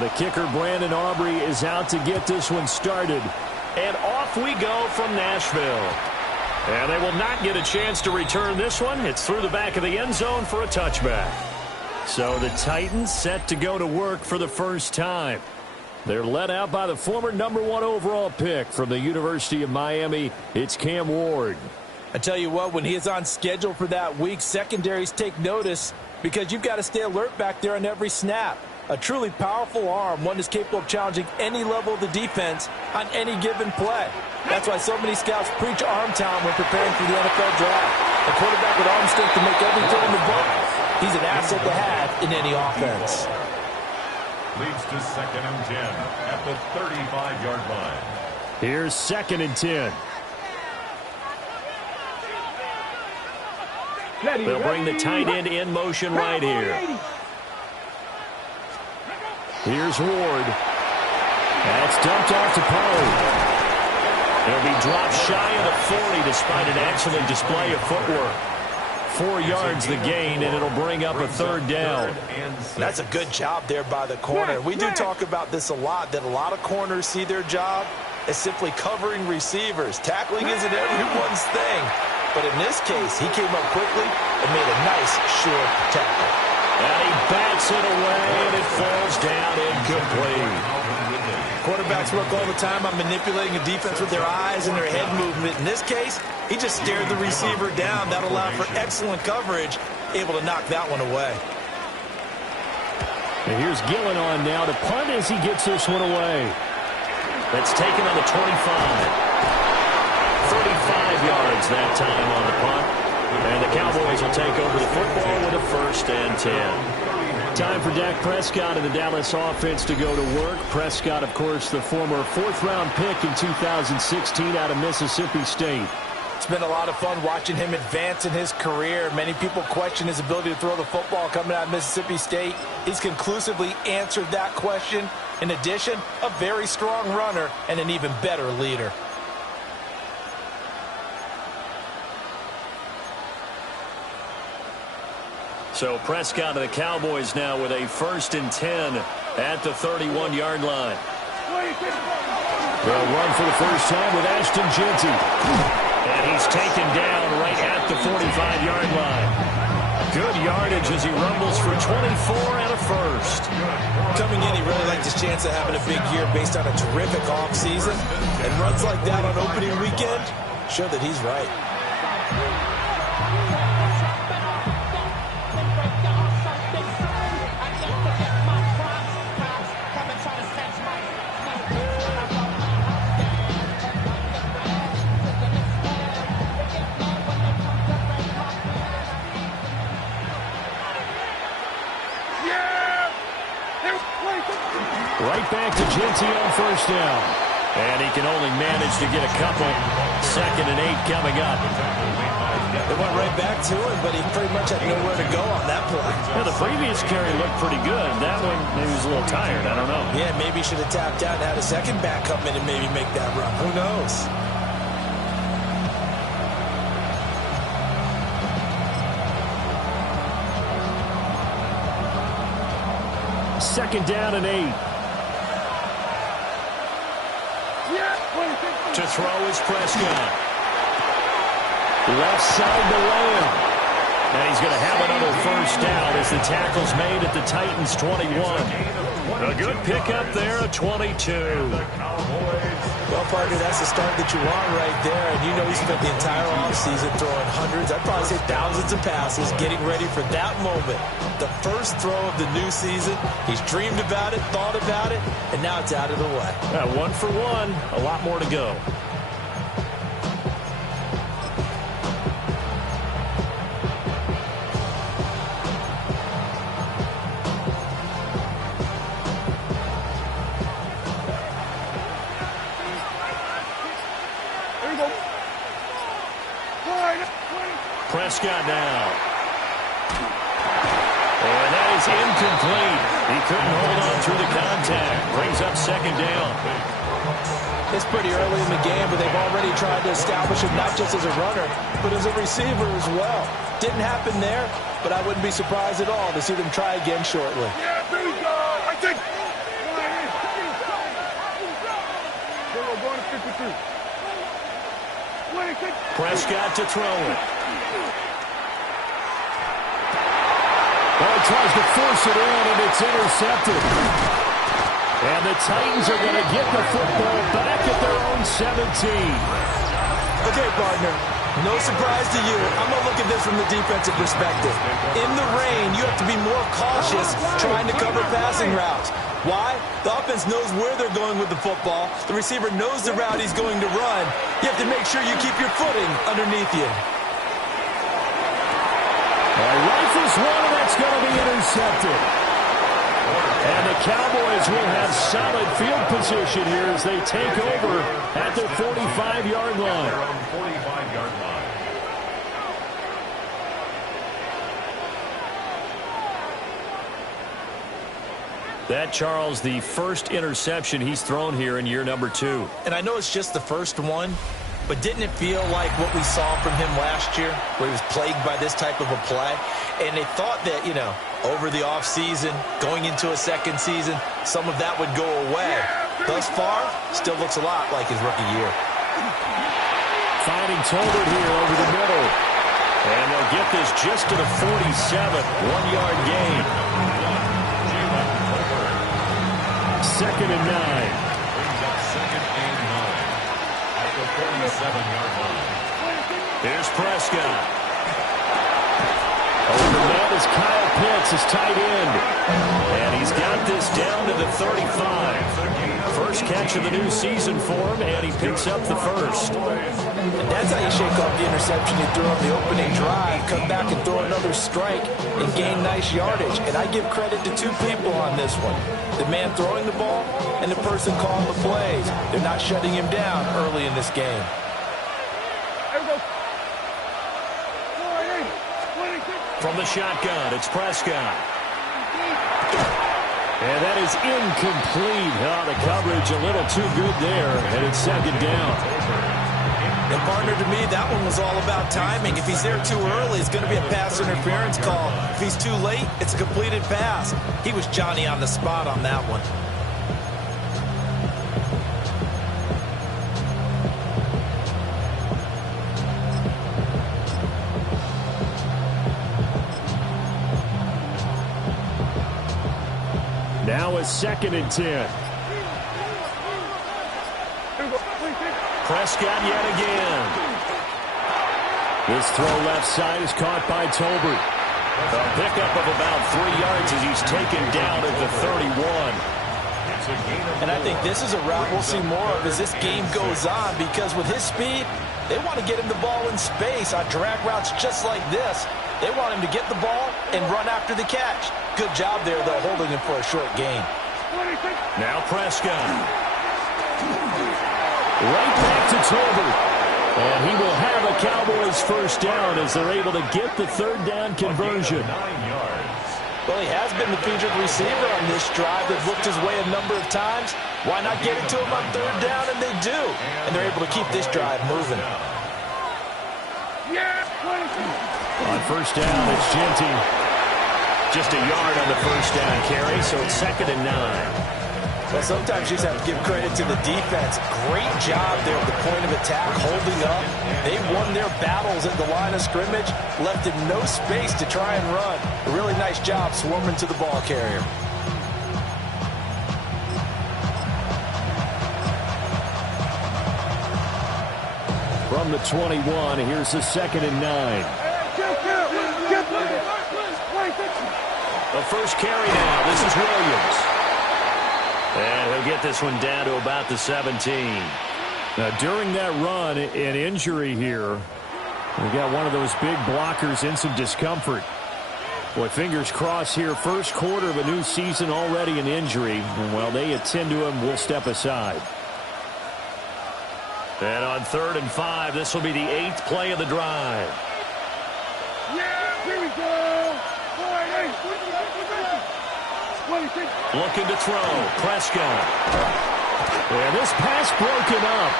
The kicker, Brandon Aubrey, is out to get this one started. And off we go from Nashville. And they will not get a chance to return this one. It's through the back of the end zone for a touchback. So the Titans set to go to work for the first time. They're led out by the former #1 overall pick from the University of Miami. It's Cam Ward. I tell you what, when he is on schedule for that week, secondaries take notice because you've got to stay alert back there on every snap. A truly powerful arm, one that's capable of challenging any level of the defense on any given play. That's why so many scouts preach arm talent when preparing for the NFL draft. A quarterback with arm strength to make every throw in the book, he's an asset to have in any offense. Leads to 2nd and 10 at the 35-yard line. Here's 2nd and 10. They'll bring the tight end in motion right here. Here's Ward. That's dumped off to Pollard. He'll be dropped shy of the 40 despite an excellent display of footwork. 4 yards the gain, and it'll bring up a 3rd down. That's a good job there by the corner. We do talk about this a lot, that a lot of corners see their job as simply covering receivers. Tackling isn't everyone's thing. But in this case, he came up quickly and made a nice, short tackle. And he bats it away, and it falls down incomplete. Quarterbacks work all the time on manipulating a defense with their eyes and their head movement. In this case, he just stared the receiver down. That allowed for excellent coverage, able to knock that one away. And here's Gillen on now to punt as he gets this one away. That's taken on the 25. 35 yards that time on the punt. And the Cowboys will take over the football with a 1st and 10. Time for Dak Prescott and the Dallas offense to go to work. Prescott, of course, the former 4th-round pick in 2016 out of Mississippi State. It's been a lot of fun watching him advance in his career. Many people question his ability to throw the football coming out of Mississippi State. He's conclusively answered that question. In addition, a very strong runner and an even better leader. So Prescott of the Cowboys now with a 1st and 10 at the 31-yard line. They'll run for the first time with Ashton Jeanty. And he's taken down right at the 45-yard line. Good yardage as he rumbles for 24 and a 1st. Coming in, he really liked his chance of having a big year based on a terrific offseason. And runs like that on opening weekend show that he's right. Right back to Jeanty on 1st down. And he can only manage to get a couple. 2nd and 8 coming up. They went right back to him, but he pretty much had nowhere to go on that play. Yeah, the previous carry looked pretty good. That one, maybe he was a little tired. I don't know. Yeah, maybe he should have tapped out and had a second back come in and maybe make that run. Who knows? Second down and 8. To throw is Prescott. Left side to Lamb. And he's going to have another 1st down as the tackle's made at the Titans' 21. A good pickup there at 22. Well, partner, that's the start that you want right there. And you know he spent the entire offseason throwing hundreds, I'd probably say thousands of passes, getting ready for that moment. The first throw of the new season. He's dreamed about it, thought about it, and now it's out of the way. 1 for 1. A lot more to go. Prescott now. And that is incomplete. He couldn't hold on through the contact. Brings up 2nd down. It's pretty early in the game, but they've already tried to establish him not just as a runner, but as a receiver as well. Didn't happen there, but I wouldn't be surprised at all to see them try again shortly. Yeah, there we go. I think. Prescott to throw it. Well, he tries to force it in, and it's intercepted. And the Titans are going to get the football back at their own 17. Okay, partner. No surprise to you. I'm going to look at this from the defensive perspective. In the rain, you have to be more cautious trying to cover passing routes. Why? The offense knows where they're going with the football. The receiver knows the route he's going to run. You have to make sure you keep your footing underneath you. Rifles one, and that's going to be intercepted. And the Cowboys will have solid field position here as they take over at their 45-yard line. 45-yard line. That, Charles, the first interception he's thrown here in year number 2. And I know it's just the first one, but didn't it feel like what we saw from him last year, where he was plagued by this type of a play? And they thought that, over the offseason, going into a second season, some of that would go away. Thus far, still looks a lot like his rookie year. Finding Tolbert here over the middle. And they'll get this just to the 47, 1-yard gain. Second and 9. Brings up second and 9 at the 47-yard line. Here's Prescott. Over the net is Kyle Pitts, his tight end. And he's got this down to the 35. First catch of the new season for him, and he picks up the first. And that's how you shake off the interception you threw on the opening drive, come back and throw another strike and gain nice yardage. And I give credit to two people on this one. The man throwing the ball and the person calling the plays. They're not shutting him down early in this game. From the shotgun, it's Prescott. And that is incomplete. Oh, the coverage a little too good there, and it's second down. And partner, to me, that one was all about timing. If he's there too early, it's going to be a pass interference call. If he's too late, it's a completed pass. He was Johnny on the spot on that one. Now a second and 10. Prescott yet again. This throw left side is caught by Tolbert. A pickup of about 3 yards as he's taken down at the 31. And I think this is a route we'll see more of as this game goes on, because with his speed, they want to get him the ball in space on drag routes just like this. They want him to get the ball and run after the catch. Good job there, though, holding him for a short gain. Now Prescott. Right back to Tolbert. And he will have a Cowboys first down as they're able to get the third down conversion. 9 yards. Well, he has been the featured receiver on this drive. They've looked his way a number of times. Why not get it to him on third down? And they do. And they're able to keep this drive moving. On first down, it's Genty. Just a yard on the first down carry, so it's second and 9. Well, sometimes you just have to give credit to the defense. Great job there at the point of attack, holding up. They won their battles at the line of scrimmage, left him no space to try and run. A really nice job swarming to the ball carrier. From the 21, here's the second and 9. The first carry now. This is Williams. And he'll get this one down to about the 17. Now, during that run, an injury here. We got one of those big blockers in some discomfort. Boy, fingers crossed here. First quarter of a new season, already an injury. And while they attend to him, we'll step aside. And on 3rd and 5, this will be the 8th play of the drive. Here we go. Looking to throw. Prescott. And this pass broken up.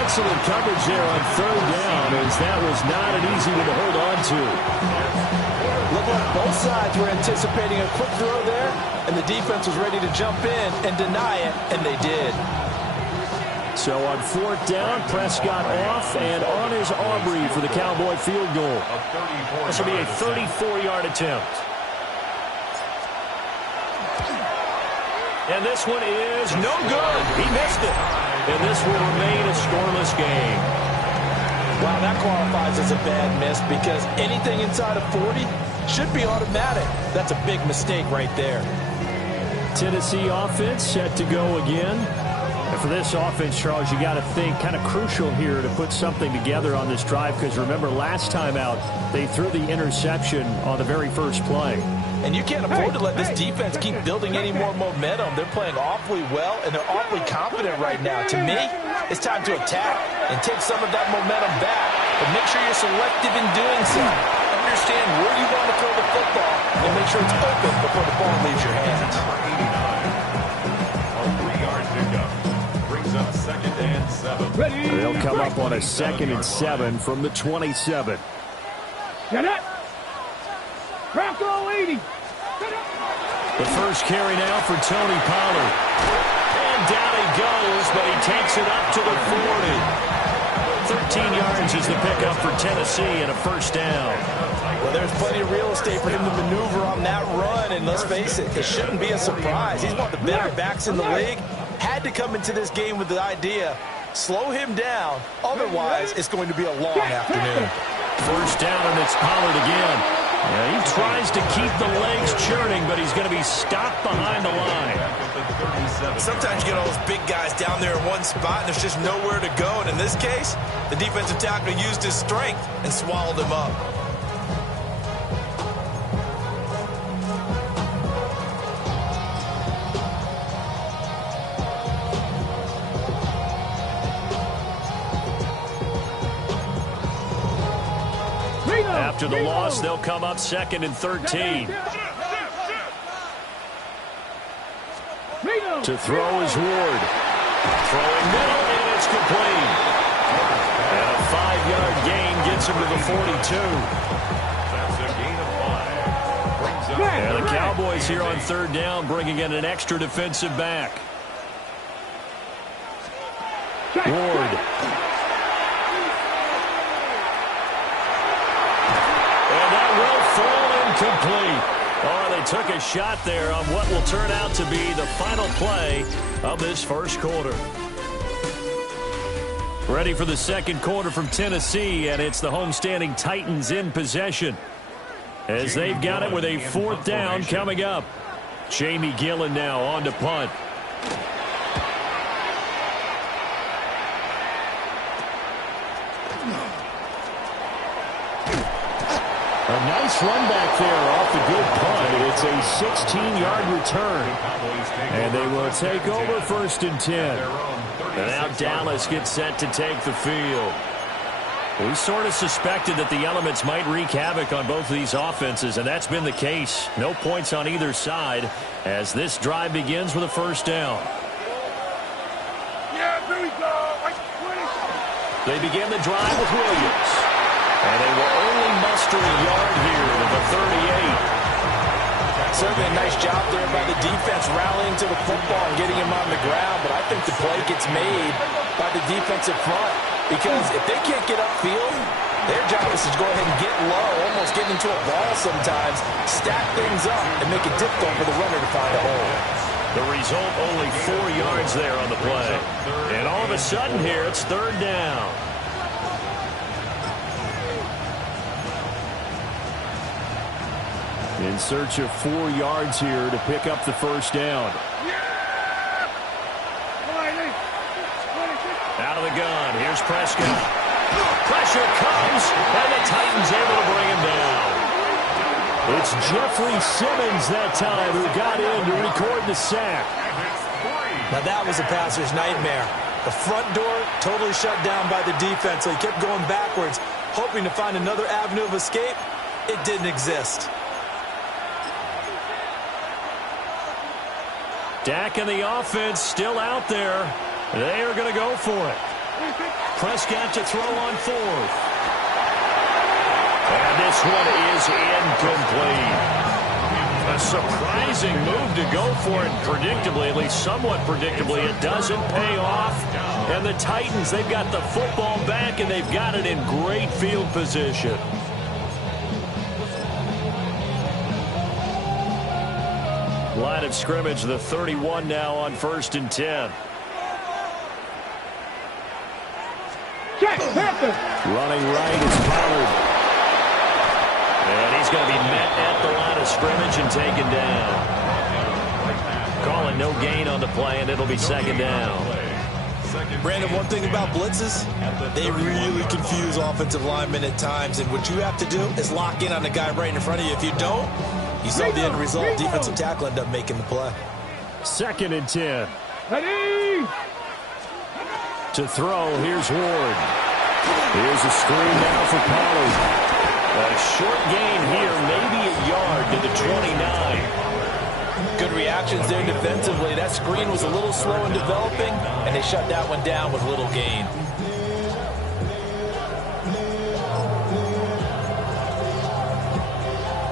Excellent coverage there on 3rd down, as that was not an easy one to hold on to. Looked like both sides were anticipating a quick throw there, and the defense was ready to jump in and deny it, and they did. So on fourth down, Prescott off, and on is Aubrey for the Cowboy field goal. This will be a 34-yard attempt. And this one is no good. He missed it. And this will remain a scoreless game. Wow, that qualifies as a bad miss because anything inside of 40 should be automatic. That's a big mistake right there. Tennessee offense set to go again. And for this offense, Charles, you got to think kind of crucial here to put something together on this drive because remember last time out they threw the interception on the very first play. And you can't afford to let this defense keep building any more momentum. They're playing awfully well, and they're awfully confident right now. To me, it's time to attack and take some of that momentum back. But make sure you're selective in doing so. Understand where you want to throw the football and make sure it's open before the ball leaves your hands. A 3-yard pickup brings up 2nd and 7. They'll come up on a 2nd and 7 from the 27. Get it! Bronco 80! The first carry now for Tony Pollard. And down he goes, but he takes it up to the 40. 13 yards is the pickup for Tennessee and a first down. Well, there's plenty of real estate for him to maneuver on that run, and let's face it, it shouldn't be a surprise. He's one of the better backs in the league. Had to come into this game with the idea, slow him down, otherwise it's going to be a long afternoon. First down, and it's Pollard again. Yeah, he tries to keep the legs churning, but he's going to be stopped behind the line. Sometimes you get all those big guys down there in one spot, and there's just nowhere to go. And in this case, the defensive tackle used his strength and swallowed him up. After the loss, they'll come up 2nd and 13. To throw is Ward. Throwing middle, and it's complete. And a 5-yard gain gets him to the 42. That's a gain of 5. Brings up And the Cowboys here on 3rd down, bringing in an extra defensive back. Ward. Complete. Oh, they took a shot there on what will turn out to be the final play of this first quarter. Ready for the second quarter from Tennessee, and it's the homestanding Titans in possession as they've got it with a 4th down coming up. Jamie Gillen now on to punt. A nice run back there off the good punt. It's a 16-yard return. And they will take over 1st and 10. And now Dallas gets set to take the field. We sort of suspected that the elements might wreak havoc on both of these offenses, and that's been the case. No points on either side as this drive begins with a 1st down. Yeah, here we go. They begin the drive with Williams. And they will only muster a yard here to the 38. Certainly a nice job there by the defense rallying to the football and getting him on the ground, but I think the play gets made by the defensive front because if they can't get upfield, their job is to go ahead and get low, almost get into a ball sometimes, stack things up, and make it difficult for the runner to find a hole. The result, only 4 yards there on the play. And all of a sudden here, it's 3rd down. In search of 4 yards here to pick up the 1st down. Out of the gun. Here's Prescott. Pressure comes, and the Titans able to bring him down. It's Jeffrey Simmons that time who got in to record the sack. Now that was a passer's nightmare. The front door totally shut down by the defense, so he kept going backwards, hoping to find another avenue of escape. It didn't exist. Dak and the offense still out there. They are going to go for it. Prescott to throw on 4th. And this one is incomplete. A surprising move to go for it. Predictably, at least somewhat predictably, it doesn't pay off. And the Titans, they've got the football back, and they've got it in great field position. Line of scrimmage, the 31 now on 1st and 10. Check, Panthers. Running right is Pollard. And he's going to be met at the line of scrimmage and taken down. Calling no gain on the play, and it'll be 2nd down. Brandon, one thing about blitzes, they really confuse offensive linemen at times, and what you have to do is lock in on the guy right in front of you. If you don't, you saw the end result. Defensive tackle ended up making the play. 2nd and 10. Ready. To throw, here's Ward. Here's a screen now for Pollard. A short gain here, maybe a yard to the 29. Good reactions there defensively. That screen was a little slow in developing, and they shut that one down with little gain.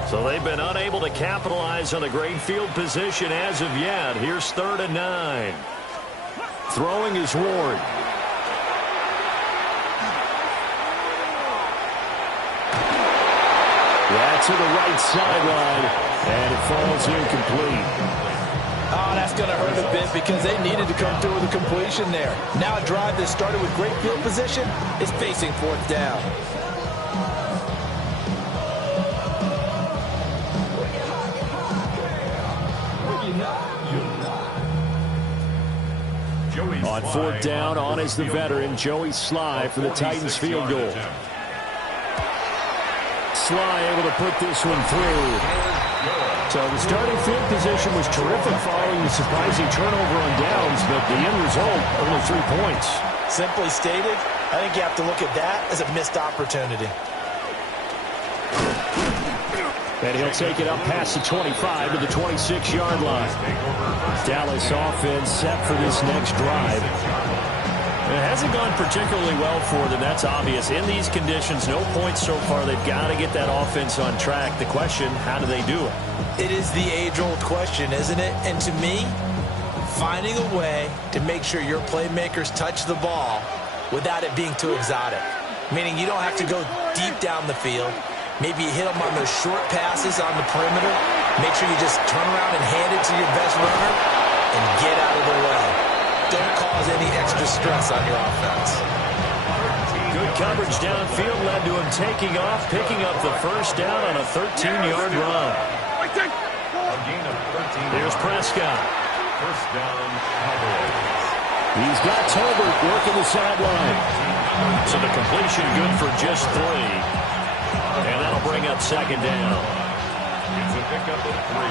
So they've been unable to capitalize on a great field position as of yet. Here's 3rd and 9. Throwing is Ward. That's to the right sideline, and it falls incomplete. Oh, that's going to hurt a bit because they needed to come through with a completion there. Now a drive that started with great field position is facing 4th down. On 4th down, on is the veteran, Joey Sly, for the Titans field goal. Sly able to put this one through. So the starting field position was terrific following the surprising turnover on downs, but the end result, only 3 points. Simply stated, I think you have to look at that as a missed opportunity. And he'll take it up past the 25 to the 26-yard line. Dallas offense set for this next drive. It hasn't gone particularly well for them, that's obvious. In these conditions, no points so far. They've got to get that offense on track. The question, how do they do it? It is the age-old question, isn't it? And to me, finding a way to make sure your playmakers touch the ball without it being too exotic. Meaning you don't have to go deep down the field. Maybe you hit them on those short passes on the perimeter. Make sure you just turn around and hand it to your best runner and get out of the way. Don't cause any extra stress on your offense. Good coverage downfield led to him taking off, picking up the 1st down on a 13-yard run. Here's Prescott. 1st down, Cowboys. He's got Tolbert working the sideline. So the completion good for just 3. And that'll bring up 2nd down. It's a pickup of 3.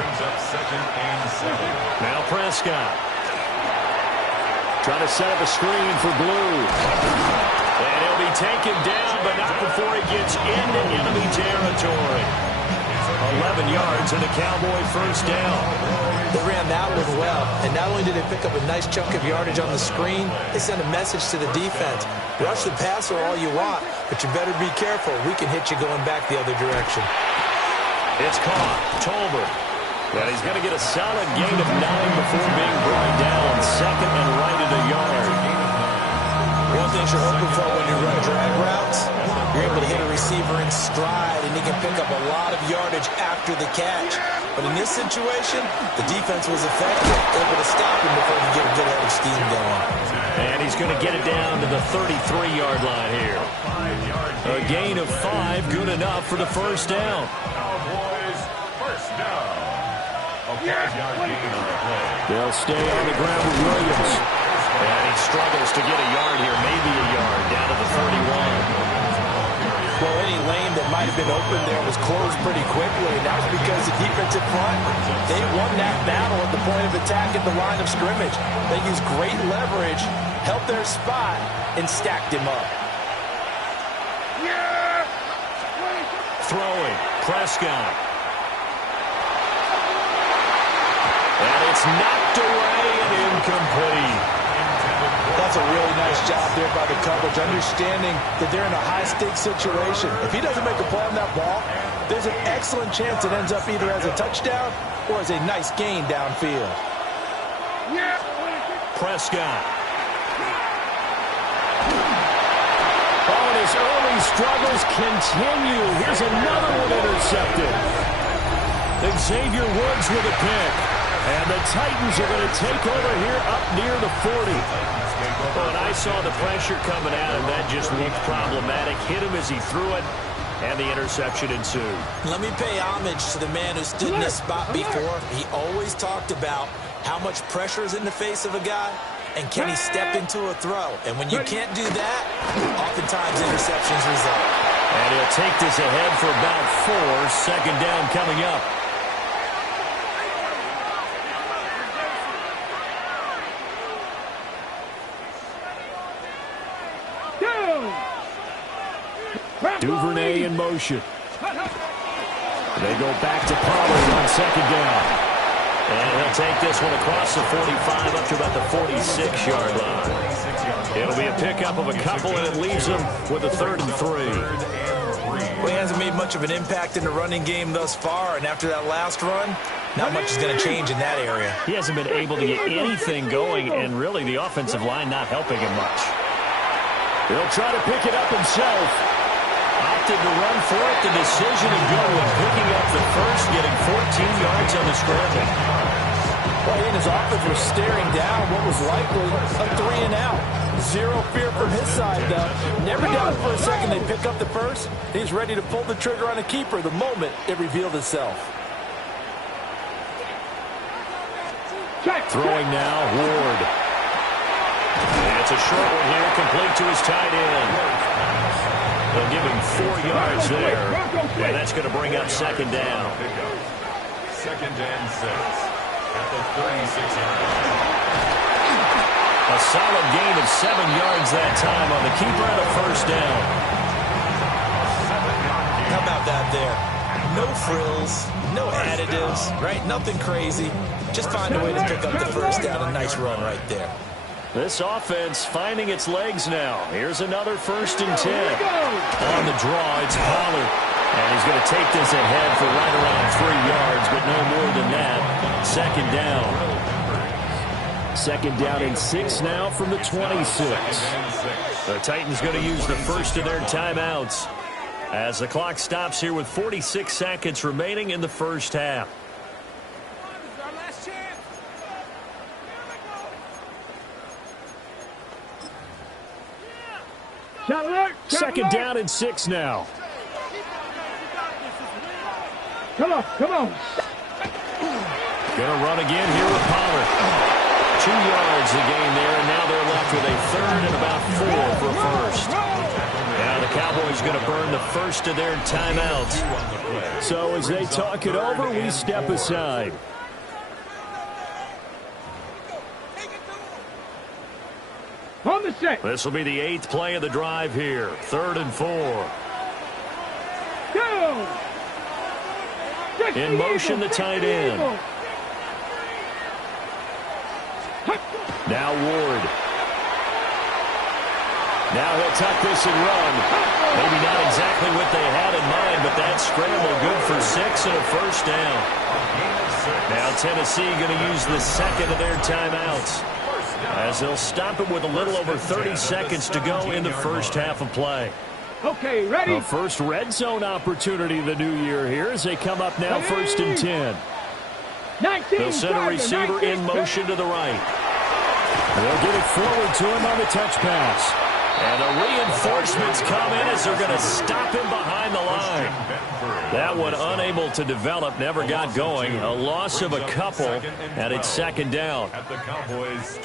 Brings up 2nd and 7. Now Prescott. Trying to set up a screen for Blue. And he'll be taken down, but not before he gets into enemy territory. 11 yards and a Cowboy 1st down. They ran that one well, and not only did they pick up a nice chunk of yardage on the screen, they sent a message to the defense. Rush the passer all you want, but you better be careful. We can hit you going back the other direction. It's caught. Tolbert. And he's going to get a solid gain of 9 before being brought down. 2nd and right at a yard. One thing you're hoping for when you run drag routes, you're able to hit a receiver in stride, and he can pick up a lot of yardage after the catch. But in this situation, the defense was effective, able to stop him before he get a good head of steam going. And he's going to get it down to the 33-yard line here. A gain of 5, good enough for the 1st down. Cowboys, 1st down. A 5-yard gain on the play. They'll stay on the ground with Williams. And he struggles to get a yard here, maybe a yard, down to the 31. Well, any lane that might have been open there was closed pretty quickly, and that was because the defensive front, they won that battle at the point of attack at the line of scrimmage. They used great leverage, helped their spot, and stacked him up. Throwing, Prescott. And it's knocked away and incomplete. That's a really nice job there by the coverage, understanding that they're in a high-stakes situation. If he doesn't make a play on that ball, there's an excellent chance it ends up either as a touchdown or as a nice gain downfield. Prescott. Oh, and his early struggles continue. Here's another one intercepted. Xavier Woods with a pick. And the Titans are going to take over here up near the 40. Oh, and I saw the pressure coming at him. That just looked problematic. Hit him as he threw it, and the interception ensued. Let me pay homage to the man who stood in this spot before. He always talked about how much pressure is in the face of a guy, and can he step into a throw? And when you can't do that, oftentimes interceptions result. And he'll take this ahead for about 4. Second down coming up. Duvernay in motion. They go back to Pollard on second down. And he'll take this one across the 45 up to about the 46-yard line. It'll be a pickup of a couple, and it leaves him with a 3rd and 3. Well, he hasn't made much of an impact in the running game thus far, and after that last run, not much is going to change in that area. He hasn't been able to get anything going, and really the offensive line not helping him much. He'll try to pick it up himself. Opted to run for it. The decision to go with picking up the first, getting 14 yards on the scramble. Well, he and his offense were staring down what was likely a 3-and-out. Zero fear from his side, though. Never doubted for a second they pick up the first. He's ready to pull the trigger on a keeper the moment it revealed itself. Throwing now, Ward. And it's a short one here, complete to his tight end. They'll give him 4 yards there, and that's going to bring up second down. 2nd and 6 at the 36-yard line. A solid gain of 7 yards that time on the keeper and a first down. How about that there? No frills, no additives, right? Nothing crazy. Just find a way to pick up the first down. A nice run right there. This offense finding its legs now. Here's another 1st and 10. On the draw, it's Pollard. And he's going to take this ahead for right around 3 yards, but no more than that. Second down. Second down and 6 now from the 26. The Titans going to use the first of their timeouts as the clock stops here with 46 seconds remaining in the first half. Second down and 6 now. Come on, come on. Gonna run again here with Pollard. 2 yards the gain there, and now they're left with a 3rd and about 4 for a first. Now the Cowboys going to burn the first of their timeouts. So as they talk it over, we step aside. On the set. This will be the 8th play of the drive here. 3rd and 4. Go. In motion, the tight end. Now Ward. Now he'll tuck this and run. Maybe not exactly what they had in mind, but that scramble good for 6 and a first down. Now Tennessee going to use the second of their timeouts, as they'll stop it with a little over 30 seconds to go in the first half of play. Okay, ready? The first red zone opportunity of the new year here as they come up now 1st and 10. They'll send a receiver in motion to the right. They'll get it forward to him on the touch pass. And the reinforcements come in as they're going to stop him behind the line. That one unable to develop, never got going. A loss of a couple, and it's second down.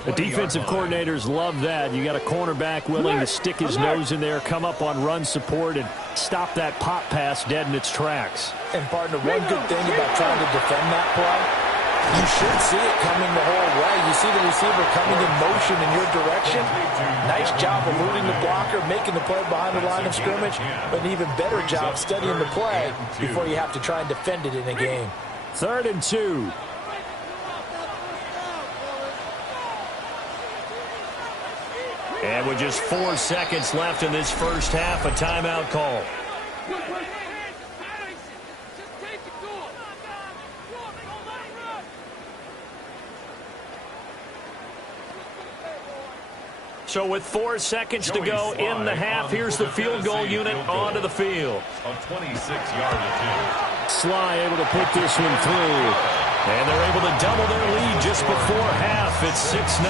The defensive coordinators love that. You got a cornerback willing to stick his nose in there, come up on run support, and stop that pop pass dead in its tracks. And, partner, one good thing about trying to defend that play, you should see it coming the whole way. You see the receiver coming in motion in your direction. Nice job eluding the blocker, making the play behind the line of scrimmage, but an even better job studying the play before you have to try and defend it in a game. 3rd and 2. And with just 4 seconds left in this first half, a timeout call. So with 4 seconds to go in the half, here's the field goal unit onto the field. A 26-yard attempt. Sly able to put this one through. And they're able to double their lead just before half. It's 6-0.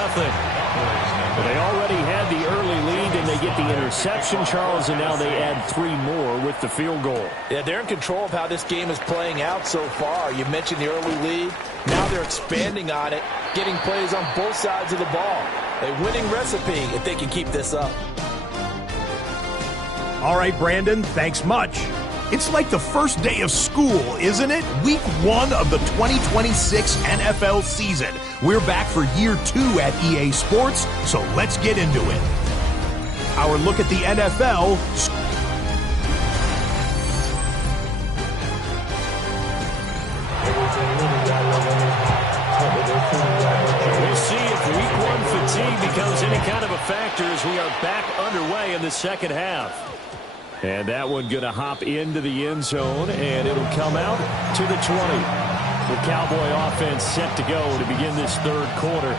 They already had the early lead, and they get the interception, Charles, and now they add 3 more with the field goal. Yeah, they're in control of how this game is playing out so far. You mentioned the early lead. Now they're expanding on it, getting plays on both sides of the ball. A winning recipe if they can keep this up. All right, Brandon, thanks much. It's like the first day of school, isn't it? Week 1 of the 2026 NFL season. We're back for year 2 at EA Sports, so let's get into it. Our look at the NFL. We'll see if week 1 fatigue becomes any kind of a factor as we are back underway in the second half. And that one going to hop into the end zone, and it'll come out to the 20. The Cowboy offense set to go to begin this third quarter.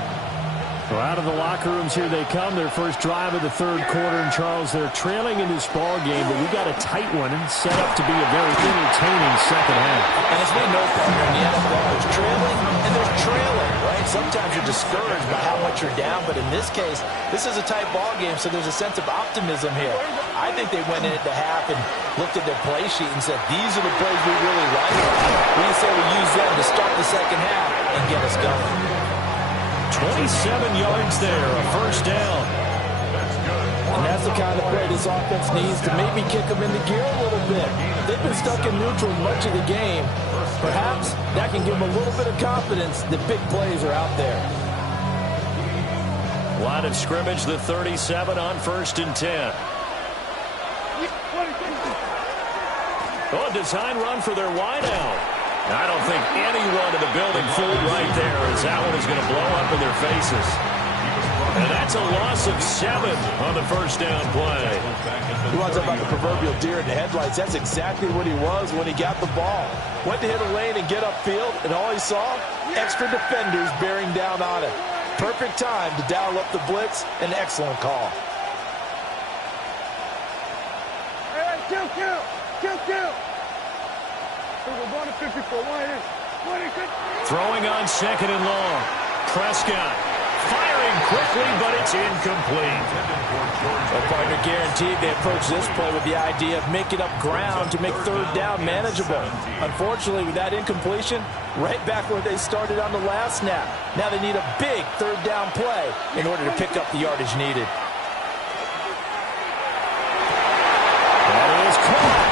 So out of the locker rooms here they come. Their first drive of the third quarter. And, Charles, they're trailing in this ball game, but we got a tight one set up to be a very entertaining second half. And as we know, partner, in the NFL, there's trailing and there's trailing, right? Sometimes you're discouraged by how much you're down, but in this case, this is a tight ball game, so there's a sense of optimism here. I think they went into half and looked at their play sheet and said, these are the plays we really like. We say we use them to start the second half and get us going. 27 yards there, a first down. And that's the kind of play this offense needs to maybe kick them into gear a little bit. They've been stuck in neutral much of the game. Perhaps that can give them a little bit of confidence that big plays are out there. Line of scrimmage, the 37 on 1st and 10. Oh, a design run for their wideout. I don't think anyone in the building fooled right there, as that one is going to blow up in their faces. And that's a loss of 7 on the first down play. You want to talk about the proverbial deer in the headlights? That's exactly what he was when he got the ball. Went to hit a lane and get upfield, and all he saw, extra defenders bearing down on him. Perfect time to dial up the blitz. An excellent call. Hey, kill. We're going to 54. Throwing on 2nd and long. Prescott firing quickly, but it's incomplete. Well, partner, guaranteed they approach this play with the idea of making up ground to make third down manageable. Unfortunately, with that incompletion, right back where they started on the last snap. Now they need a big third down play in order to pick up the yardage needed. That is caught.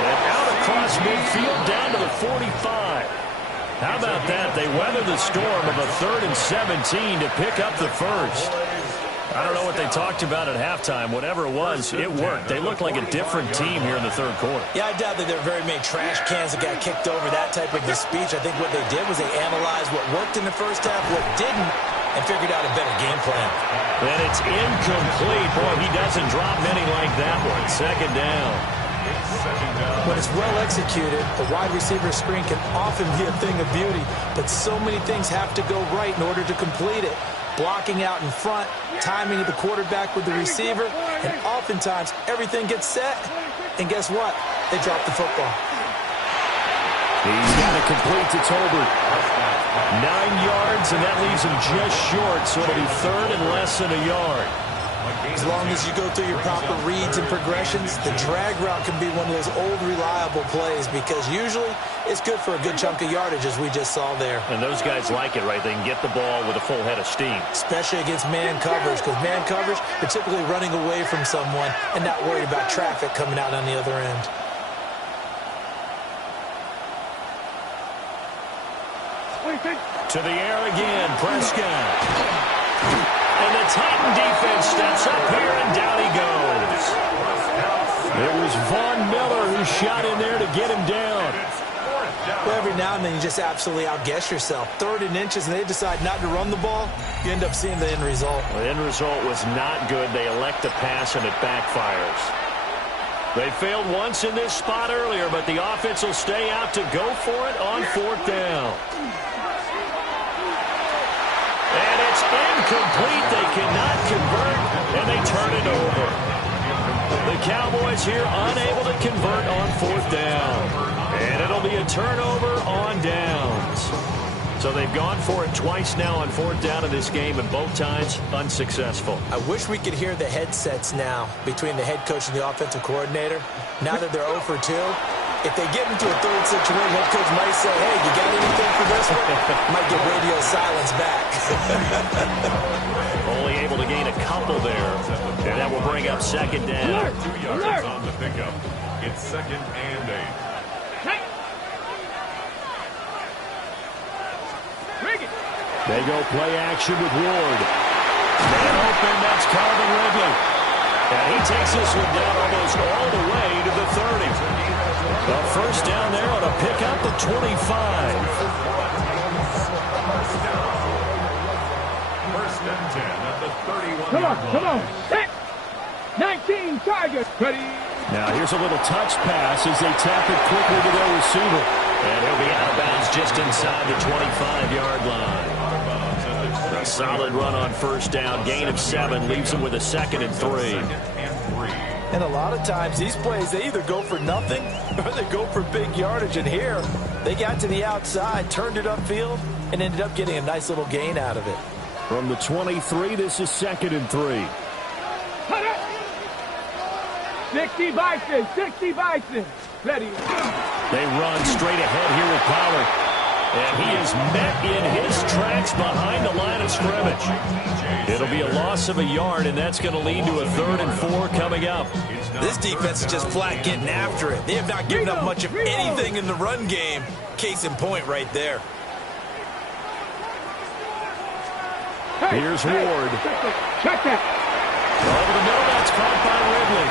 And out across midfield down to the 45. How about that? They weather the storm of a 3rd and 17 to pick up the first. I don't know what they talked about at halftime. Whatever it was, it worked. They looked like a different team here in the third quarter. Yeah, I doubt that there were very many trash cans that got kicked over, that type of a speech. I think what they did was they analyzed what worked in the first half, what didn't, and figured out a better game plan. And it's incomplete. Boy, he doesn't drop many like that one. 2nd down. When it's well executed, a wide receiver screen can often be a thing of beauty, but so many things have to go right in order to complete it. Blocking out in front, timing of the quarterback with the receiver, and oftentimes everything gets set, and guess what? They drop the football. He's got to complete to Tolbert. 9 yards, and that leaves him just short, so it'll be 3rd and less than a yard. As long as you go through your proper reads and progressions, the drag route can be one of those old reliable plays because usually it's good for a good chunk of yardage, as we just saw there. And those guys like it, right? They can get the ball with a full head of steam. Especially against man coverage, because man coverage, they're typically running away from someone and not worried about traffic coming out on the other end. To the air again, Prescott. And the Titan defense steps up here, and down he goes. It was Von Miller who shot in there to get him down. Well, every now and then you just absolutely outguess yourself. 3rd and inches, and they decide not to run the ball. You end up seeing the end result. The end result was not good. They elect to pass, and it backfires. They failed once in this spot earlier, but the offense will stay out to go for it on 4th down. And it's incomplete. They cannot convert, and they turn it over. The Cowboys here unable to convert on 4th down. And it'll be a turnover on downs. So they've gone for it twice now on 4th down in this game, and both times unsuccessful. I wish we could hear the headsets now between the head coach and the offensive coordinator. Now that they're 0 for 2, if they get into a third situation, head coach might say, hey, you got anything for this one? Might get radio silence back. Only able to gain a couple there, and that will bring up 2nd down. 2 yards on the pickup. It's 2nd and 8. They go play action with Ward. Man open, that's Calvin Ridley. And he takes this one down almost all the way to the 30. A 1st down there on a pickup at 25. 1st and 10 at the 31-yard Come line. on. Set. 19 Tigers. Ready. Now here's a little touch pass as they tap it quickly to their receiver. And he'll be out of bounds just inside the 25-yard line. A solid run on 1st down. Gain of 7 leaves them with a 2nd and 3. And a lot of times these plays, they either go for nothing or they go for big yardage. And here, they got to the outside, turned it upfield, and ended up getting a nice little gain out of it. From the 23, this is 2nd and 3. 60 Bison. 60 Bison. Ready. They run straight ahead here with Pollard. And he is met in his tracks behind the line of scrimmage. It'll be a loss of a yard, and that's going to lead to a 3rd and 4 coming up. This defense is just flat getting after it. They have not given up much of anything in the run game. Case in point right there. Here's Ward. Check that. Over the middle, that's caught by Ridley.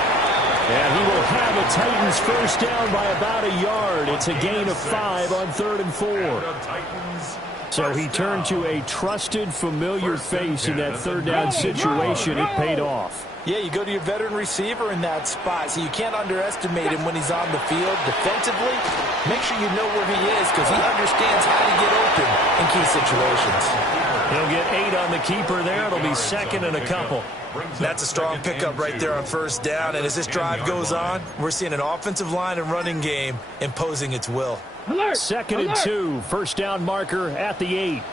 And he will have the Titans 1st down by about a yard. It's a gain of 5 on 3rd and 4. So he turned to a trusted, familiar face in that 3rd down situation. It paid off. Yeah, you go to your veteran receiver in that spot, so you can't underestimate him when he's on the field defensively. Make sure you know where he is because he understands how to get open in key situations. He'll get 8 on the keeper there. It'll be 2nd and a couple. That's a strong pickup right there on 1st down, and as this drive goes on, we're seeing an offensive line and running game imposing its will. 2nd and 2, 1st down marker at the 8.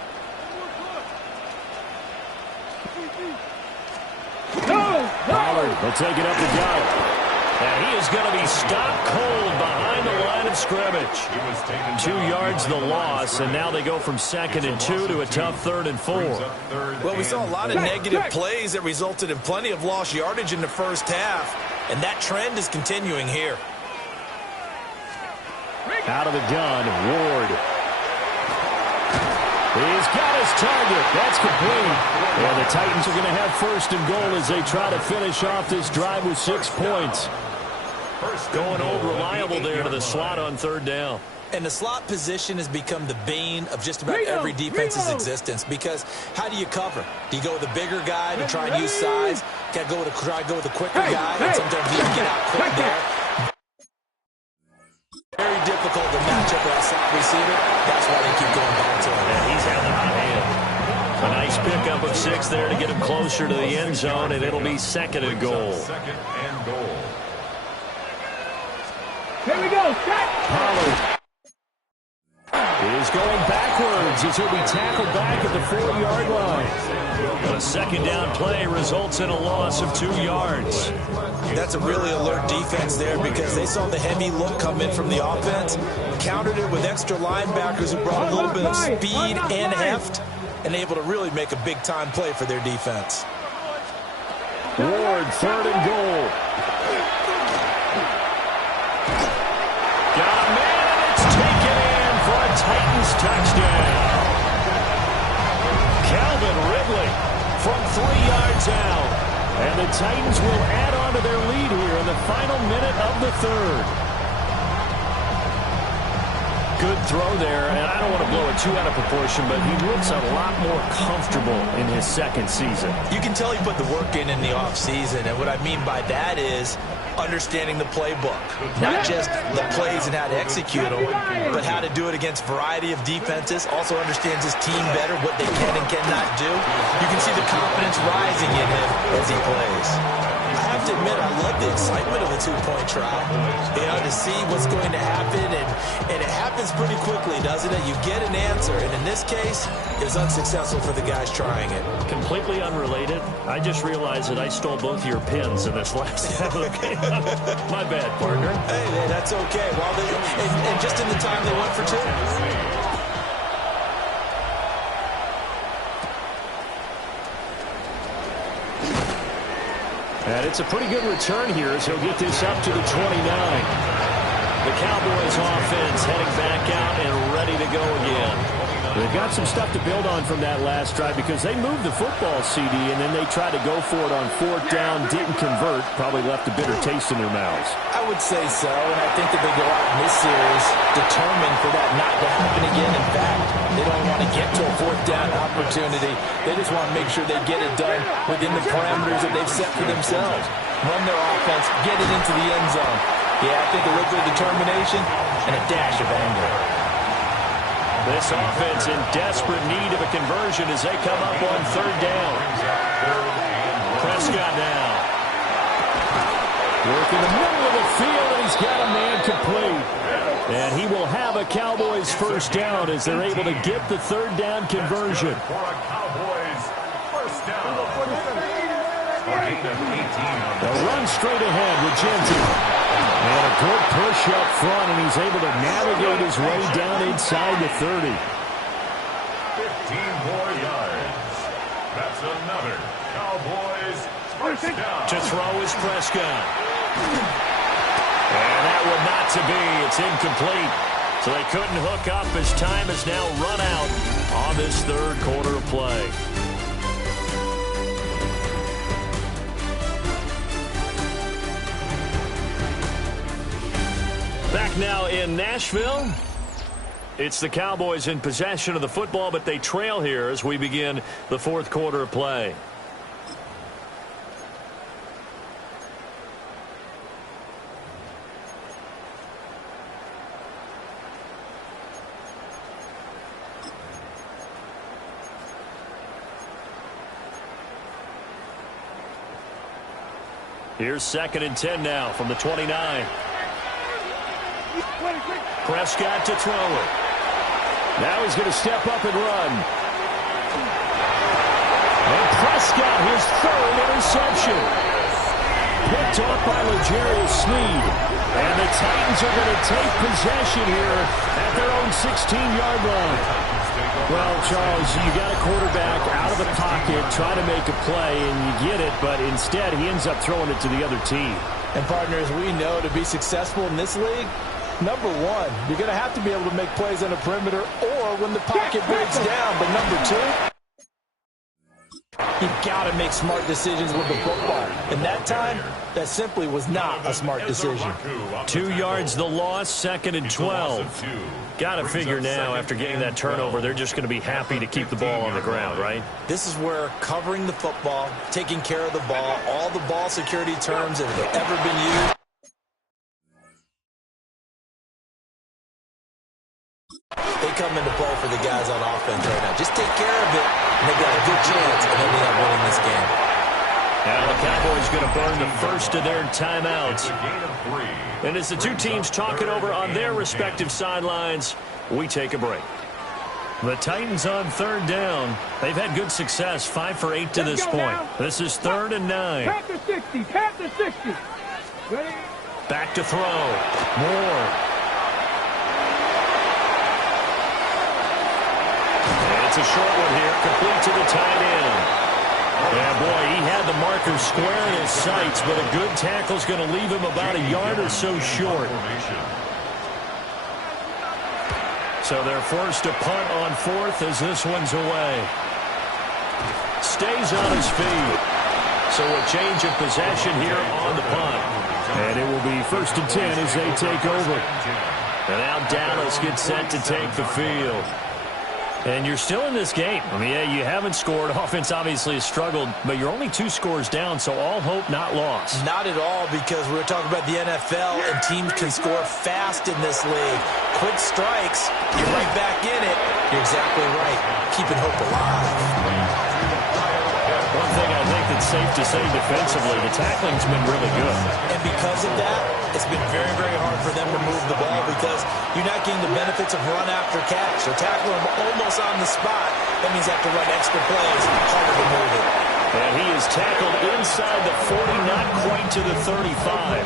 Pollard will take it up the gut. And he is going to be stopped cold behind the line of scrimmage. 2 yards the loss, and now they go from 2nd and 2 to a tough 3rd and 4. Well, we saw a lot of negative plays that resulted in plenty of lost yardage in the 1st half, and that trend is continuing here. Out of the gun, Ward. He's got his target. That's complete. And the Titans are going to have 1st and goal as they try to finish off this drive with 6 points. Going old reliable there to the slot on 3rd down. And the slot position has become the bane of just about every defense's existence because how do you cover? Do you go with a bigger guy to try and use size? Got to try to go with a quicker guy, and sometimes you can get out quick there. Very difficult to match up with a slot receiver. That's why they keep going back to him. And he's had the hot hand. A nice pickup of 6 there to get him closer to the end zone, and it'll be 2nd and goal. 2nd and goal. Here we go. Set. Pollard is going backwards as he'll be tackled back at the 4-yard line. A 2nd down play results in a loss of 2 yards. That's a really alert defense there because they saw the heavy look come in from the offense, countered it with extra linebackers who brought a little bit of speed and heft, and able to really make a big-time play for their defense. Ward, 3rd and goal. Got a man, and it's taken in for a Titans touchdown. Calvin Ridley from 3 yards out. And the Titans will add on to their lead here in the final minute of the 3rd. Good throw there, and I don't want to blow it too out of proportion, but he looks a lot more comfortable in his 2nd season. You can tell he put the work in the offseason, and what I mean by that is understanding the playbook. Not just the plays and how to execute them, but how to do it against a variety of defenses. Also understands his team better, what they can and cannot do. You can see the confidence rising in him as he plays. I have to admit, I love the excitement of the two-point try. You know, to see what's going to happen, and it happens pretty quickly, doesn't it? You get an answer, and in this case, it was unsuccessful for the guys trying it. Completely unrelated. I just realized that I stole both of your pins in this last half of the game. My bad, partner. Hey, that's okay. Well, and just in the time they went for two. And it's a pretty good return here as he'll get this up to the 29. The Cowboys offense heading back out and ready to go again. They've got some stuff to build on from that last drive because they moved the football, CD, and then they tried to go for it on fourth down, didn't convert, probably left a bitter taste in their mouths. I would say so, and I think that they go out in this series determined for that not to happen again. In fact, they don't want to get to a fourth down opportunity. They just want to make sure they get it done within the parameters that they've set for themselves. Run their offense, get it into the end zone. Yeah, I think a little bit of determination and a dash of anger. This offense in desperate need of a conversion as they come up on third down. Prescott now. Work in the middle of the field, and he's got a man complete. And he will have a Cowboys first down as they're able to get the third down conversion. They'll run straight ahead with Genty. And a good push up front, and he's able to navigate his way down inside the 30. 15 more yards. That's another Cowboys first down. To throw is Prescott. And that one not to be. It's incomplete. So they couldn't hook up as time has now run out on this third quarter of play. Back now in Nashville. It's the Cowboys in possession of the football, but they trail here as we begin the fourth quarter of play. Here's 2nd and 10 now from the 29. Prescott to throw it. Now he's going to step up and run. And Prescott, his third interception. Picked off by L'Jarius Sneed. And the Titans are going to take possession here at their own 16-yard line. Well, Charles, you got a quarterback out of the pocket trying to make a play, and you get it, but instead he ends up throwing it to the other team. And partners, we know to be successful in this league, number one, you're going to have to be able to make plays on the perimeter or when the pocket breaks down. But number two, you've got to make smart decisions with the football. And that time, that simply was not a smart decision. 2 yards the loss, 2nd and 12. Got to figure now after getting that turnover, they're just going to be happy to keep the ball on the ground, right? This is where covering the football, taking care of the ball, all the ball security terms that have ever been used. They come into play for the guys on offense right now. Just take care of it, and they've got a good chance of ending up winning this game. Now the Cowboys going to burn the first of their timeouts. And as the two teams talk it over on their respective sidelines, we take a break. The Titans on third down. They've had good success, 5 for 8 to this point. Now. This is 3rd and 9. Tap to 60. Tap to 60. Ready? Back to throw. Moore. It's a short one here, complete to the tight end. Yeah, boy, he had the marker square in his sights, but a good tackle's going to leave him about a yard or so short. So they're forced to punt on 4th as this one's away. Stays on his feet. So a change of possession here on the punt. And it will be 1st and 10 as they take over. And now Dallas gets set to take the field. And you're still in this game. I mean, yeah, you haven't scored. Offense obviously has struggled, but you're only 2 scores down, so all hope not lost. Not at all, because we were talking about the NFL, and teams can score fast in this league. Quick strikes, you're right back in it. You're exactly right. Keeping hope alive. One thing I think that's safe to say defensively, the tackling's been really good. And because of that, it's been very, very hard for them to move the ball because you're not getting the benefits of run after catch. They're tackling them almost on the spot. That means they have to run extra plays, harder to move it. And he is tackled inside the 40, not quite to the 35.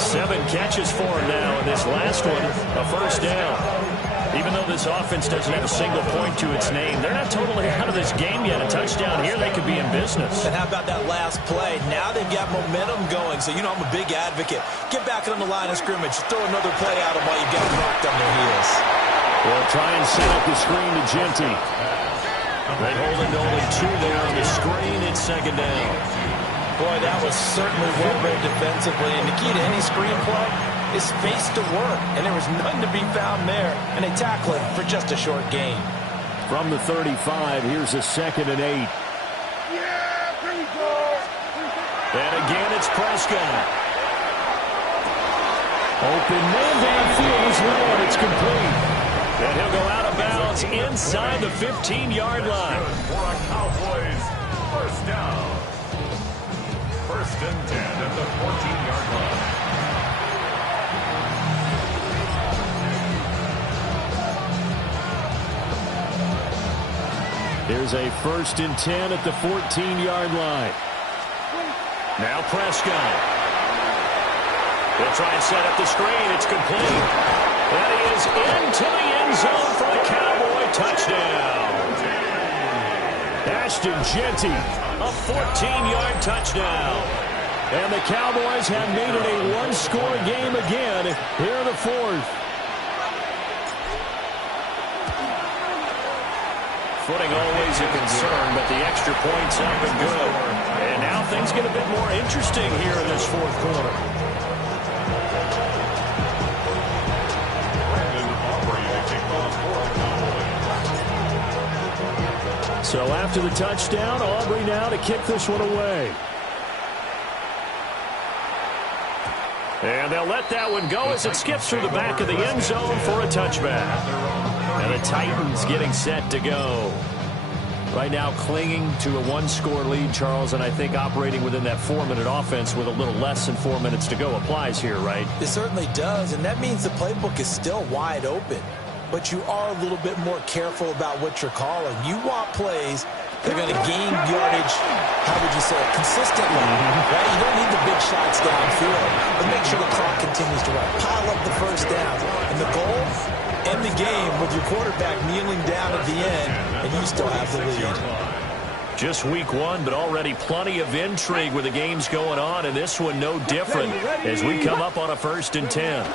7 catches for him now, and this last one, a first down. Even though this offense doesn't have a single point to its name, they're not totally out of this game yet. A touchdown here, they could be in business. And how about that last play? Now they've got momentum going, so you know I'm a big advocate. Get back on the line of scrimmage. Throw another play out of while you've got them rocked on their heels. They'll try and set up the screen to Genty. They hold it to only 2 there on the screen. It's second down. Boy, that was certainly well read defensively. And the key to any screen play is space to work, and there was none to be found there, and they tackle it for just a short gain. From the 35, here's a 2nd and 8. And again, it's Prescott. Open man downfield is low, it's complete. And he'll go out of bounds inside the 15-yard line. For a Cowboys first down. 1st and 10 at the 14-yard line. Here's a 1st and 10 at the 14-yard line. Now Prescott. They'll try and set up the screen. It's complete. That is into the end zone for a Cowboy touchdown. Ashton Genty, a 14-yard touchdown. And the Cowboys have made it a 1-score game again here in the 4th. Footing always a concern, but the extra points have been good. And now things get a bit more interesting here in this 4th quarter. So after the touchdown, Aubrey now to kick this one away. And they'll let that one go as it skips through the back of the end zone for a touchback. And the Titans getting set to go. Right now clinging to a 1-score lead, Charles, and I think operating within that 4-minute offense with a little less than 4 minutes to go applies here, right? It certainly does, and that means the playbook is still wide open. But you are a little bit more careful about what you're calling. You want plays that are going to gain yardage, how would you say it, consistently. Right? You don't need the big shots downfield, but make sure the clock continues to run. Pile up the first down. And the goal, end the game with your quarterback kneeling down at the end, and you still have the lead. Just week 1, but already plenty of intrigue with the games going on, and this one no different as we come up on a 1st and 10.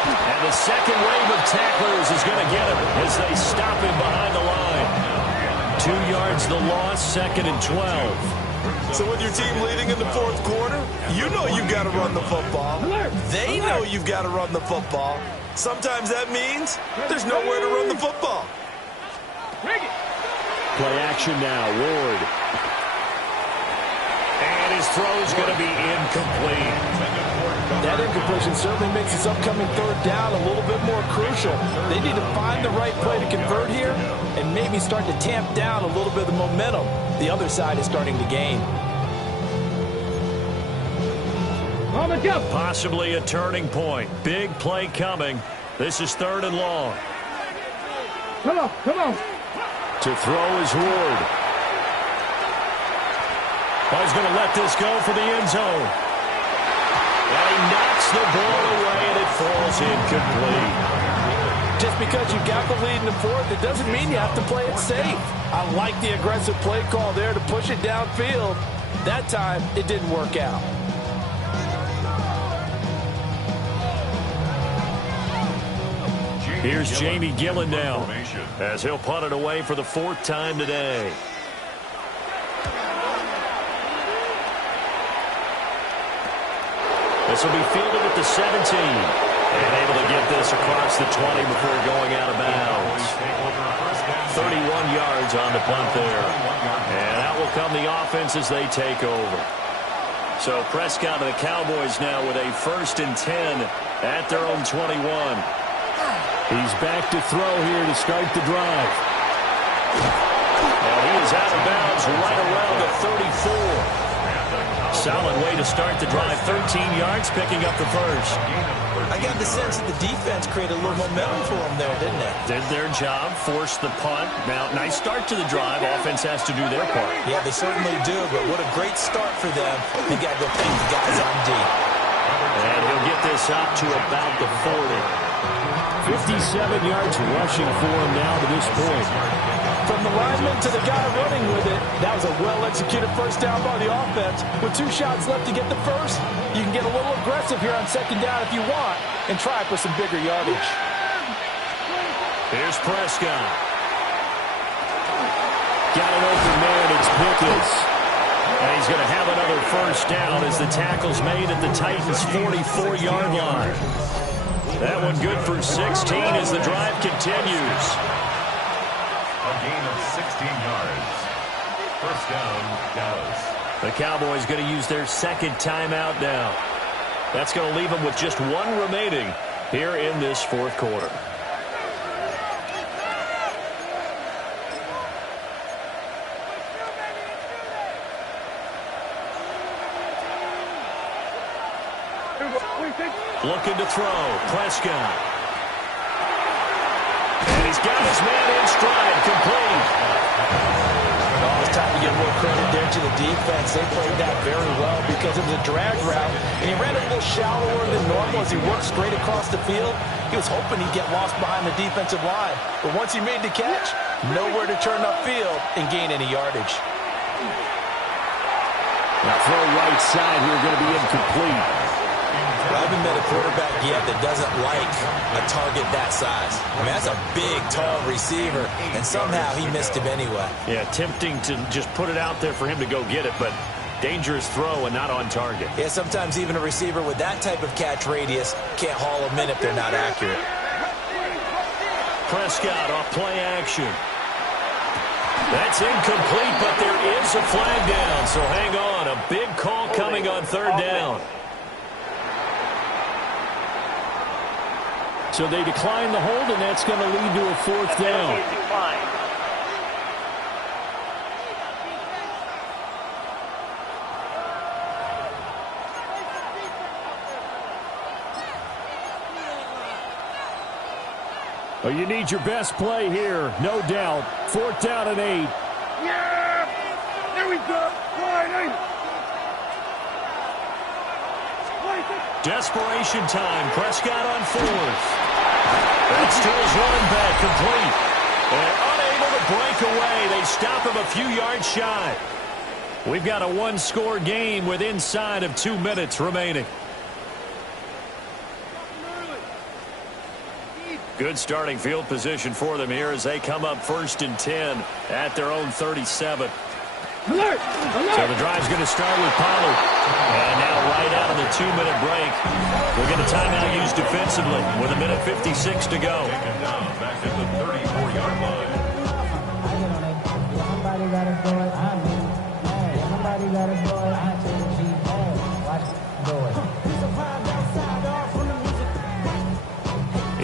And the second wave of tacklers is going to get him as they stop him behind the line. 2 yards the loss, 2nd and 12. So with your team leading in the 4th quarter, you know you've got to run the football. They know you've got to run the football. Sometimes that means there's nowhere to run the football. Play action now, Ward. And his throw's going to be incomplete. That incompletion certainly makes this upcoming 3rd down a little bit more crucial. They need to find the right play to convert here and maybe start to tamp down a little bit of the momentum the other side is starting to gain. Possibly a turning point. Big play coming. This is 3rd and long. Come on. To throw is Ward. Oh, he's going to let this go for the end zone. And he knocks the ball away, and it falls incomplete. Just because you got the lead in the 4th, it doesn't mean you have to play it safe. I like the aggressive play call there to push it downfield. That time, it didn't work out. Here's Jamie Gillen now as he'll punt it away for the 4th time today. This will be fielded at the 17. And able to get this across the 20 before going out of bounds. 31 yards on the punt there. And out will come the offense as they take over. So Prescott and the Cowboys now with a 1st and 10 at their own 21. He's back to throw here to start the drive. And he is out of bounds right around the 34. Solid way to start the drive. 13 yards, picking up the first. I got the sense that the defense created a little momentum for them there, didn't they? Did their job, forced the punt. Now, nice start to the drive. Offense has to do their part. Yeah, they certainly do, but what a great start for them. They got to go thank the guys on D. And he'll get this out to about the 40. 57 yards rushing for him now to this point. From the lineman to the guy running with it, that was a well-executed first down by the offense. With 2 shots left to get the first, you can get a little aggressive here on 2nd down if you want and try for some bigger yardage. Here's Prescott. Got an open man. It's Pickens. And he's going to have another first down as the tackle's made at the Titans' 44-yard line. That one good for 16 as the drive continues. A gain of 16 yards. First down, Dallas. The Cowboys going to use their 2nd timeout now. That's going to leave them with just 1 remaining here in this 4th quarter. Looking to throw. Prescott. And he's got his man in stride. Complete. Oh, it's time to give more credit there to the defense. They played that very well because it was a drag route. And he ran a little shallower than normal as he worked straight across the field. He was hoping he'd get lost behind the defensive line. But once he made the catch, nowhere to turn upfield and gain any yardage. Now throw right side here, going to be incomplete. I haven't met a quarterback yet that doesn't like a target that size. I mean, that's a big, tall receiver, and somehow he missed him anyway. Yeah, tempting to just put it out there for him to go get it, but dangerous throw and not on target. Yeah, sometimes even a receiver with that type of catch radius can't haul them in if they're not accurate. Prescott off play action. That's incomplete, but there is a flag down, so hang on. A big call coming on 3rd down. So they decline the hold, and that's going to lead to a 4th down. Oh, you need your best play here, no doubt. 4th down and 8. Yeah! There we go! Desperation time. Prescott on 4th. That's to his running back, complete. And unable to break away. They stop him a few yards shy. We've got a 1-score game with inside of 2 minutes remaining. Good starting field position for them here as they come up 1st and 10 at their own 37. Alert! So the drive's going to start with Pollard. And now right out of the 2-minute break, we'll get a timeout used defensively with 1:56 to go. Taken down back at the 34-yard line. Somebody got a boy, I mean. Somebody got a boy, I tell you, watch boy.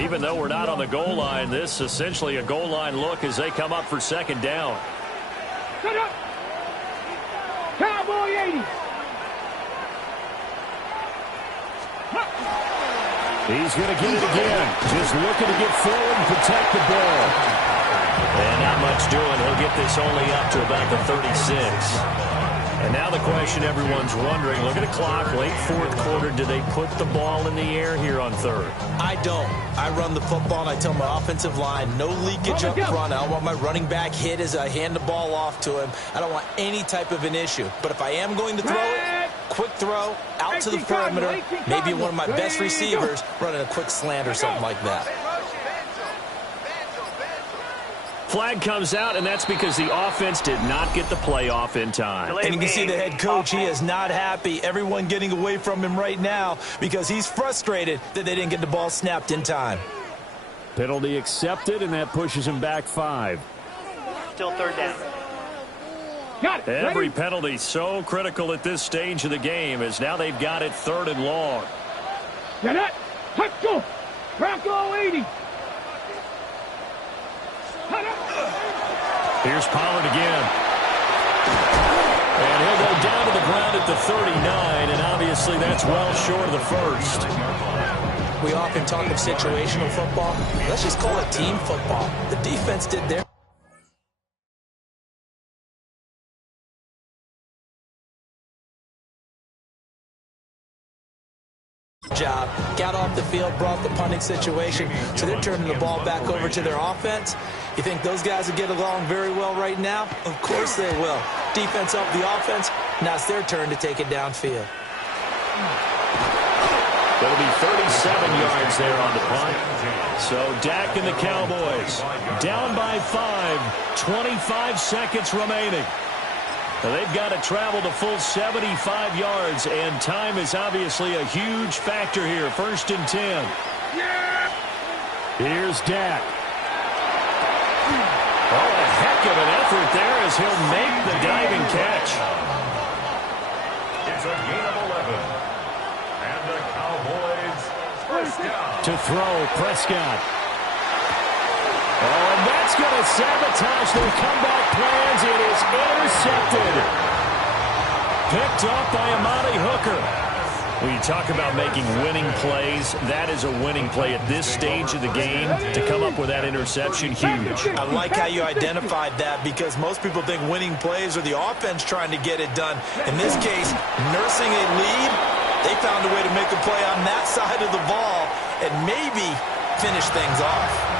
Even though we're not on the goal line, this is essentially a goal line look as they come up for 2nd down. Shut up! Cowboy 80! He's going to get it again. Just looking to get forward and protect the ball. And not much doing. He'll get this only up to about the 36. And now the question everyone's wondering, look at the clock, late 4th quarter, do they put the ball in the air here on 3rd? I don't. I run the football, and I tell my offensive line, no leakage up front. I don't want my running back hit as I hand the ball off to him. I don't want any type of an issue. But if I am going to throw it, quick throw, out to the perimeter, maybe one of my best receivers running a quick slant or something like that. Flag comes out, and that's because the offense did not get the play off in time. And you can see the head coach, he is not happy. Everyone getting away from him right now because he's frustrated that they didn't get the ball snapped in time. Penalty accepted, and that pushes him back 5. Still third down. Got it. Every Ready? penalty so critical at this stage of the game, as now they've got it 3rd and long. Get it. Let's go. Bronco 80. Here's Pollard again. And he'll go down to the ground at the 39, and obviously that's well short of the first. We often talk of situational football. Let's just call it team football. The defense did their job, got off the field, brought the punting situation, so they're turning the ball back over to their offense. You think those guys will get along very well right now? Of course they will. Defense up the offense. Now it's their turn to take it downfield. It'll be 37 yards there on the punt. So Dak and the Cowboys down by 5, 25 seconds remaining. They've got to travel the full 75 yards, and time is obviously a huge factor here. 1st and 10. Here's Dak. Oh, a heck of an effort there as he'll make the diving catch. It's a gain of 11. And the Cowboys first down. To throw, Prescott. Oh, and that's going to sabotage their comeback plans. It is intercepted. Picked off by Amani Hooker. When you talk about making winning plays, that is a winning play at this stage of the game. To come up with that interception, huge. I like how you identified that because most people think winning plays are the offense trying to get it done. In this case, nursing a lead, they found a way to make a play on that side of the ball and maybe finish things off.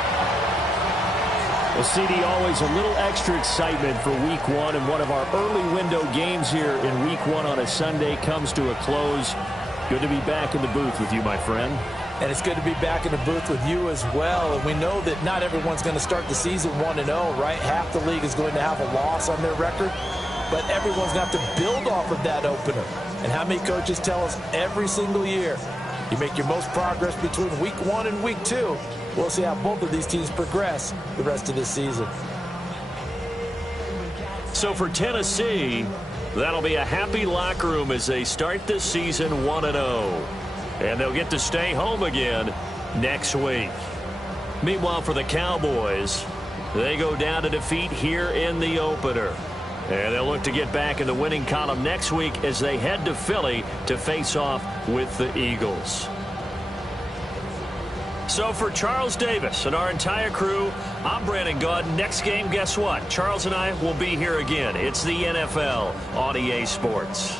Well, CD, always a little extra excitement for Week 1, and one of our early window games here in Week 1 on a Sunday comes to a close. Good to be back in the booth with you, my friend. And it's good to be back in the booth with you as well. And we know that not everyone's going to start the season 1-0, right? Half the league is going to have a loss on their record. But everyone's going to have to build off of that opener. And how many coaches tell us every single year, you make your most progress between Week 1 and Week 2. We'll see how both of these teams progress the rest of this season. So for Tennessee, that'll be a happy locker room as they start this season 1-0. And they'll get to stay home again next week. Meanwhile, for the Cowboys, they go down to defeat here in the opener. And they'll look to get back in the winning column next week as they head to Philly to face off with the Eagles. So for Charles Davis and our entire crew, I'm Brandon Gaudin. Next game, guess what? Charles and I will be here again. It's the NFL on EA Sports.